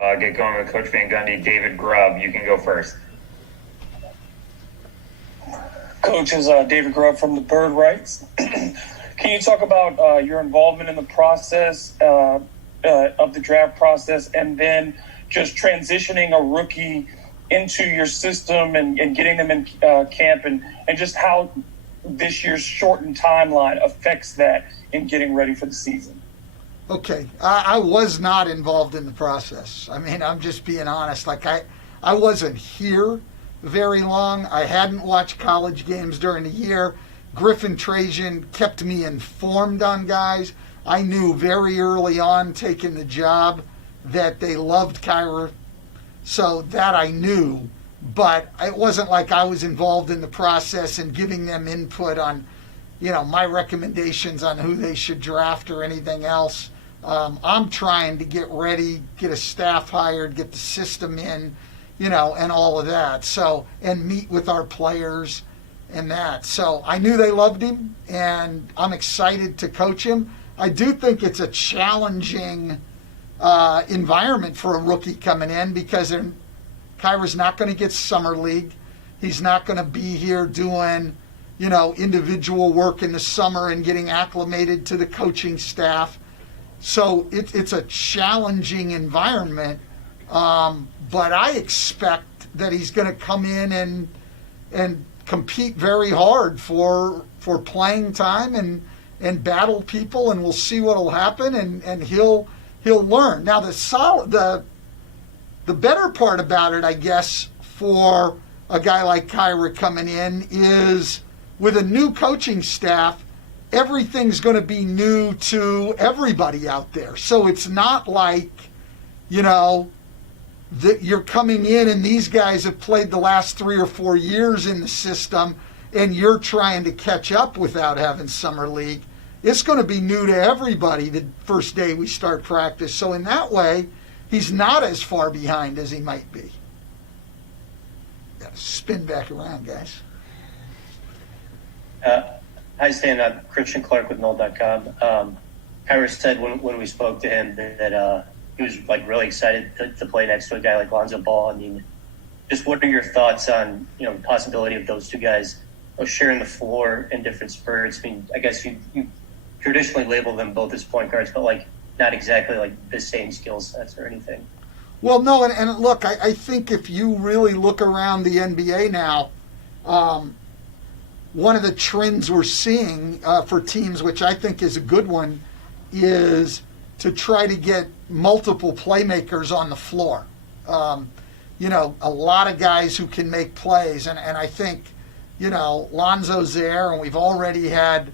get going with Coach Van Gundy. David Grubb, you can go first. Coach is David Grubb from the Bird Rights. Can you talk about your involvement in the process of the draft process, and then just transitioning a rookie into your system and getting them in camp, and just how this year's shortened timeline affects that in getting ready for the season? Okay, I was not involved in the process. I mean, I'm just being honest. Like, I wasn't here very long. I hadn't watched college games during the year. Griffin Trajan kept me informed on guys. I knew very early on, taking the job, that they loved Kyra. So that I knew. But it wasn't like I was involved in the process and giving them input on, my recommendations on who they should draft or anything else. I'm trying to get ready, get a staff hired, get the system in, and all of that. So, and meet with our players and that. So I knew they loved him, and I'm excited to coach him. I do think it's a challenging environment for a rookie coming in, because Kyra's not going to get summer league. He's not going to be here doing, individual work in the summer and getting acclimated to the coaching staff. So it's a challenging environment, but I expect that he's going to come in and compete very hard for playing time and battle people, and we'll see what will happen, and he'll learn. Now the better part about it, I guess, for a guy like Kyra coming in is, with a new coaching staff, everything's going to be new to everybody out there. So it's not like, that you're coming in and these guys have played the last 3 or 4 years in the system and you're trying to catch up without having summer league. It's going to be new to everybody the first day we start practice. So in that way, he's not as far behind as he might be. Got to spin back around, guys. Hi, Stan. I'm Christian Clark with Null.com. Kyra said when we spoke to him that he was really excited to play next to a guy like Lonzo Ball. I mean, just what are your thoughts on the possibility of those two guys sharing the floor in different spurts? I mean, I guess you traditionally label them both as point guards, but not exactly the same skill sets or anything. Well, no, and look, I think if you really look around the NBA now, one of the trends we're seeing for teams, which I think is a good one, is to try to get multiple playmakers on the floor. A lot of guys who can make plays, and I think, Lonzo's there, and we've already had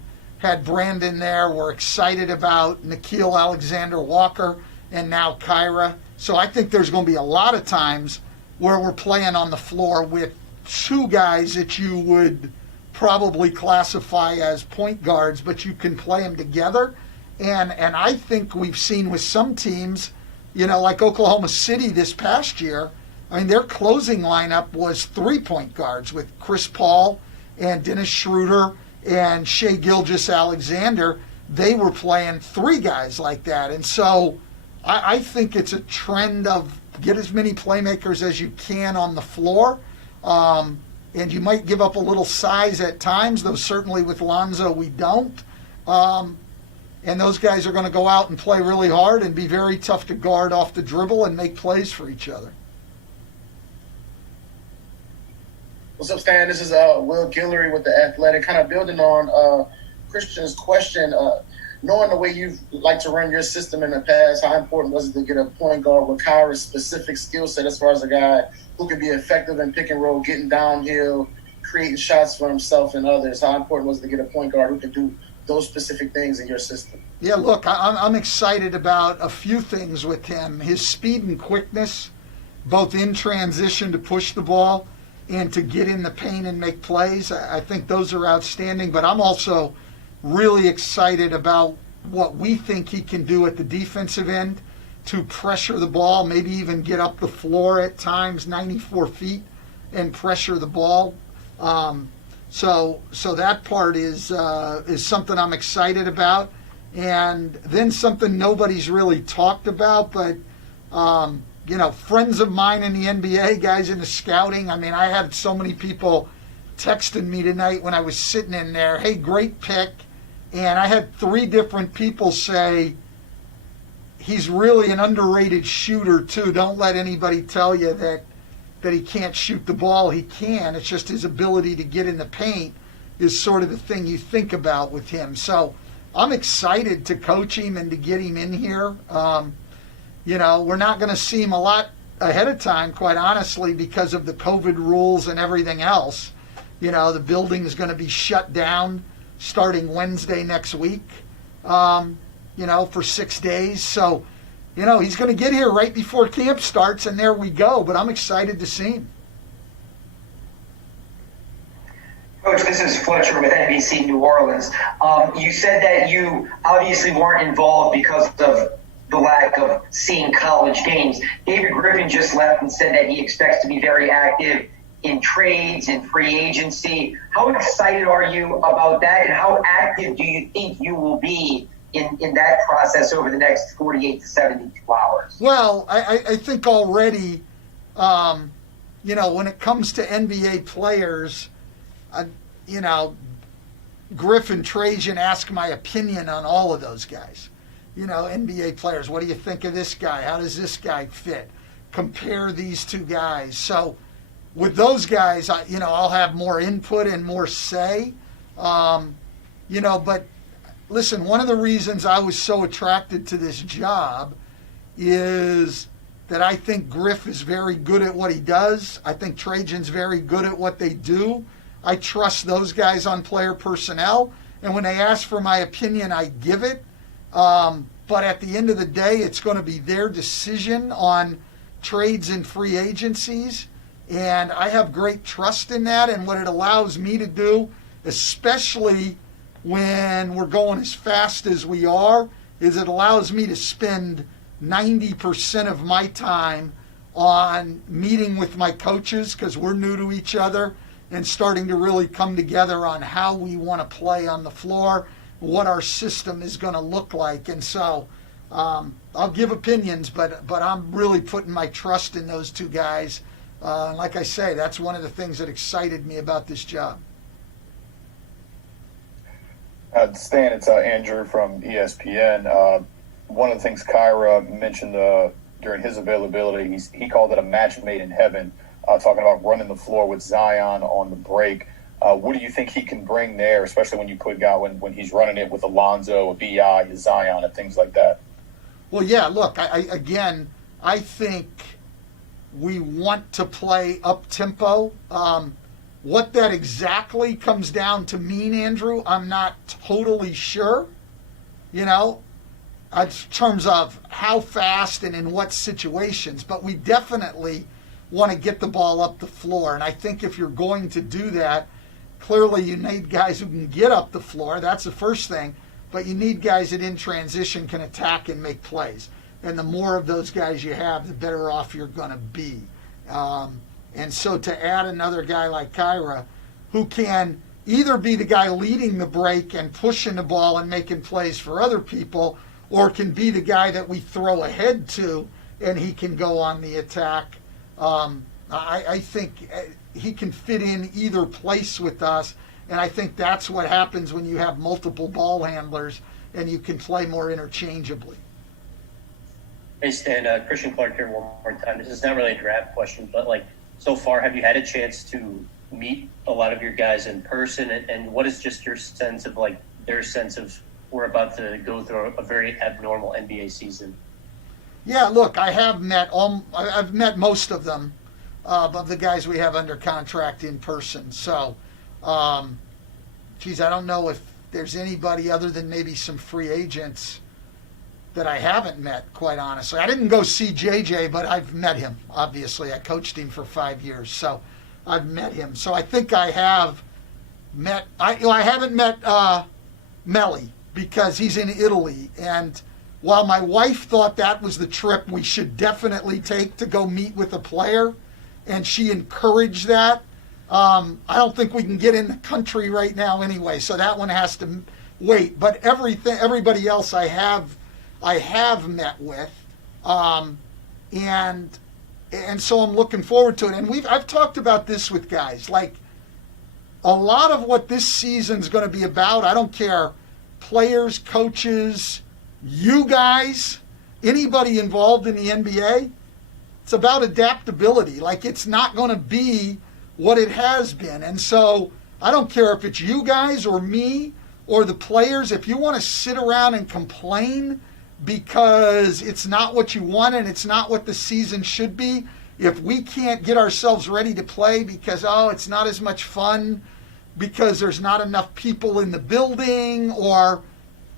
Brandon there. We're excited about Nickeil Alexander-Walker and now Kyra. So I think there's going to be a lot of times where we're playing on the floor with two guys that you would probably classify as point guards, but you can play them together. And I think we've seen with some teams, like Oklahoma City this past year, I mean, their closing lineup was 3 point guards with Chris Paul and Dennis Schroeder and Shai Gilgeous-Alexander. They were playing 3 guys like that. And so I think it's a trend of get as many playmakers as you can on the floor. And you might give up a little size at times, though certainly with Lonzo we don't. And those guys are going to go out and play really hard and be very tough to guard off the dribble and make plays for each other. What's up, Stan? This is Will Guillory with The Athletic. Kind of building on Christian's question, knowing the way you like to run your system in the past, how important was it to get a point guard with Kyra's specific skill set as far as a guy who can be effective in pick and roll, getting downhill, creating shots for himself and others? How important was it to get a point guard who can do those specific things in your system? Yeah, look, I'm excited about a few things with him. His speed and quickness, both in transition to push the ball and to get in the paint and make plays. I think those are outstanding, but I'm also really excited about what we think he can do at the defensive end to pressure the ball, maybe even get up the floor at times, 94 feet, and pressure the ball. So that part is something I'm excited about. And then something nobody's really talked about, but friends of mine in the NBA, guys in the scouting. I mean, I had so many people texting me tonight when I was sitting in there, hey, great pick. And I had 3 different people say, he's really an underrated shooter, too. Don't let anybody tell you that he can't shoot the ball. He can. It's just his ability to get in the paint is sort of the thing you think about with him. So I'm excited to coach him and to get him in here. We're not going to see him a lot ahead of time, quite honestly, because of the COVID rules and everything else. The building is going to be shut down starting Wednesday next week, for 6 days. So, he's going to get here right before camp starts, and there we go. But I'm excited to see him. Coach, this is Fletcher with NBC New Orleans. You said that you obviously weren't involved because of the lack of seeing college games. David Griffin just left and said that he expects to be very active in trades and free agency. How excited are you about that, and how active do you think you will be in that process over the next 48 to 72 hours? Well, I think already, when it comes to NBA players, Griffin, Trajan ask my opinion on all of those guys. NBA players, what do you think of this guy? How does this guy fit? Compare these 2 guys. So with those guys, I'll have more input and more say. But listen, one of the reasons I was so attracted to this job is that I think Griff is very good at what he does. I think Trajan's very good at what they do. I trust those guys on player personnel. And when they ask for my opinion, I give it. But at the end of the day, it's going to be their decision on trades and free agencies. And I have great trust in that. And what it allows me to do, especially when we're going as fast as we are, is it allows me to spend 90% of my time on meeting with my coaches, because we're new to each other, and starting to really come together on how we want to play on the floor, what our system is going to look like. And so I'll give opinions, but I'm really putting my trust in those 2 guys. Like I say, that's one of the things that excited me about this job. Stan, it's Andrew from ESPN. One of the things Kyra mentioned during his availability, he called it a match made in heaven, talking about running the floor with Zion on the break. What do you think he can bring there, especially when you put when he's running it with Alonzo, a BI, a Zion, and things like that? Well, yeah, look, I think we want to play up-tempo. What that exactly comes down to mean, Andrew, I'm not totally sure, in terms of how fast and in what situations. But we definitely want to get the ball up the floor. And I think if you're going to do that, clearly you need guys who can get up the floor. That's the first thing. But you need guys that in transition can attack and make plays. And the more of those guys you have, the better off you're going to be. And so to add another guy like Kyra, who can either be the guy leading the break and pushing the ball and making plays for other people, or can be the guy that we throw ahead to and he can go on the attack. I think he can fit in either place with us, and I think that's what happens when you have multiple ball handlers and you can play more interchangeably. Hey, Stan, Christian Clark here one more time. This is not really a draft question, but so far, have you had a chance to meet a lot of your guys in person? And what is just your sense of their sense of we're about to go through a very abnormal NBA season? Yeah, look, I've met most of them, of the guys we have under contract in person. So, I don't know if there's anybody other than maybe some free agents that I haven't met, quite honestly. I didn't go see JJ, but I've met him, obviously. I coached him for 5 years, so I've met him. So I think I have met – I haven't met Melly because he's in Italy. And while my wife thought that was the trip we should definitely take to go meet with a player, and she encouraged that, I don't think we can get in the country right now anyway, so that one has to wait. But everybody else I have met with, and so I'm looking forward to it. And I've talked about this with guys. Like, a lot of what this season's going to be about, I don't care, players, coaches, you guys, anybody involved in the NBA, it's about adaptability. Like, it's not going to be what it has been. And so I don't care if it's you guys or me or the players. If you want to sit around and complain because it's not what you want and it's not what the season should be, if we can't get ourselves ready to play because, it's not as much fun because there's not enough people in the building, or,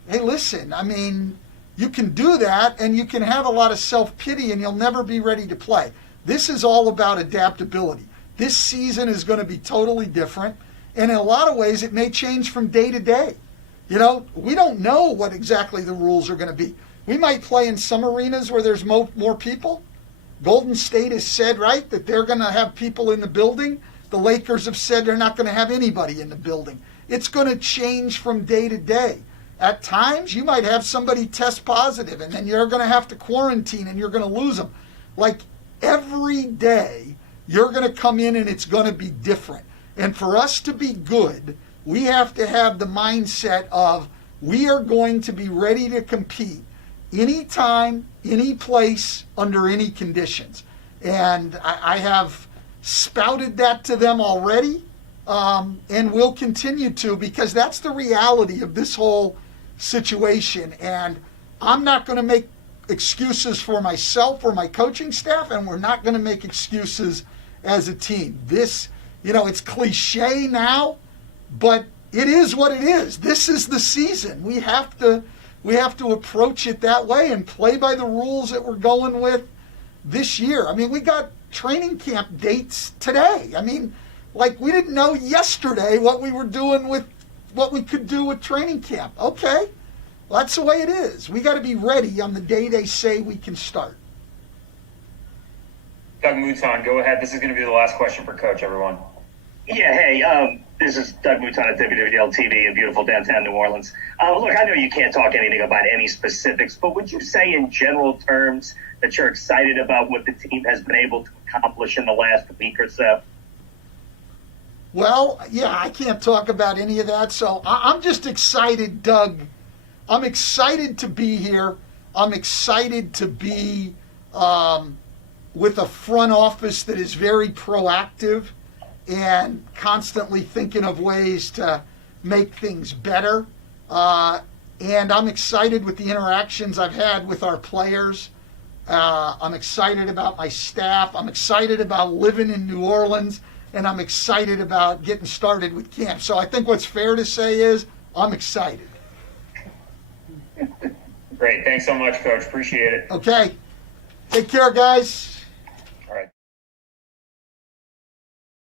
hey, listen, I mean, you can do that and you can have a lot of self-pity and you'll never be ready to play. This is all about adaptability. This season is going to be totally different, and in a lot of ways it may change from day to day. You know, we don't know what exactly the rules are going to be. We might play in some arenas where there's more people. Golden State has said, right, that they're going to have people in the building. The Lakers have said they're not going to have anybody in the building. It's going to change from day to day. At times, you might have somebody test positive, and then you're going to have to quarantine, and you're going to lose them. Like, every day, you're going to come in, and it's going to be different. And for us to be good, we have to have the mindset of we are going to be ready to compete anytime, any place, under any conditions. And I have spouted that to them already, and will continue to, because that's the reality of this whole situation. And I'm not going to make excuses for myself or my coaching staff, and we're not going to make excuses as a team. This, it's cliche now, but it is what it is. This is the season. We have to approach it that way and play by the rules that we're going with this year. I mean, we got training camp dates today. I mean, like, we didn't know yesterday what we were doing with what we could do with training camp. Okay, well, that's the way it is. We got to be ready on the day they say we can start. Doug Mouton, go ahead. This is going to be the last question for Coach, everyone. Yeah, hey, this is Doug Mouton at WWL TV in beautiful downtown New Orleans. Look, I know you can't talk anything about any specifics, but would you say in general terms that you're excited about what the team has been able to accomplish in the last week or so? Well, yeah, I can't talk about any of that, so I'm just excited, Doug. I'm excited to be here. I'm excited to be with a front office that is very proactive and constantly thinking of ways to make things better. And I'm excited with the interactions I've had with our players. I'm excited about my staff. I'm excited about living in New Orleans. And I'm excited about getting started with camp. So I think what's fair to say is I'm excited. Great. Thanks so much, Coach. Appreciate it. Okay. Take care, guys.